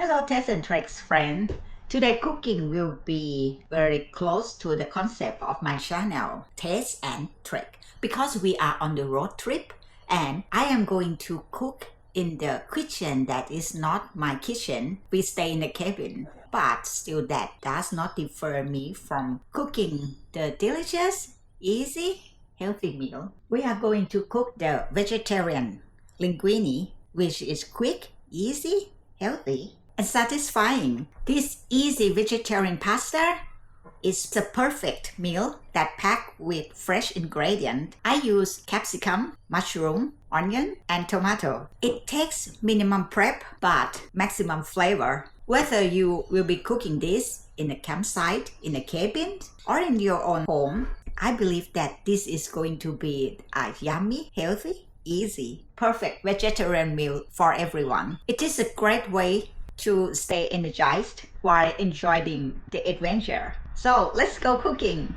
Hello, Tess and Tricks friend. Today cooking will be very close to the concept of my channel, Tess and Trick, because we are on the road trip and I am going to cook in the kitchen that is not my kitchen. We stay in the cabin, but still that does not deter me from cooking the delicious, easy, healthy meal. We are going to cook the vegetarian linguine, which is quick, easy, healthy, and satisfying. This easy vegetarian pasta is the perfect meal that packed with fresh ingredients. I use capsicum, mushroom, onion, and tomato. It takes minimum prep but maximum flavor. Whether you will be cooking this in a campsite, in a cabin, or in your own home, I believe that this is going to be a yummy, healthy, easy, perfect vegetarian meal for everyone. It is a great way to stay energized while enjoying the adventure. So let's go cooking.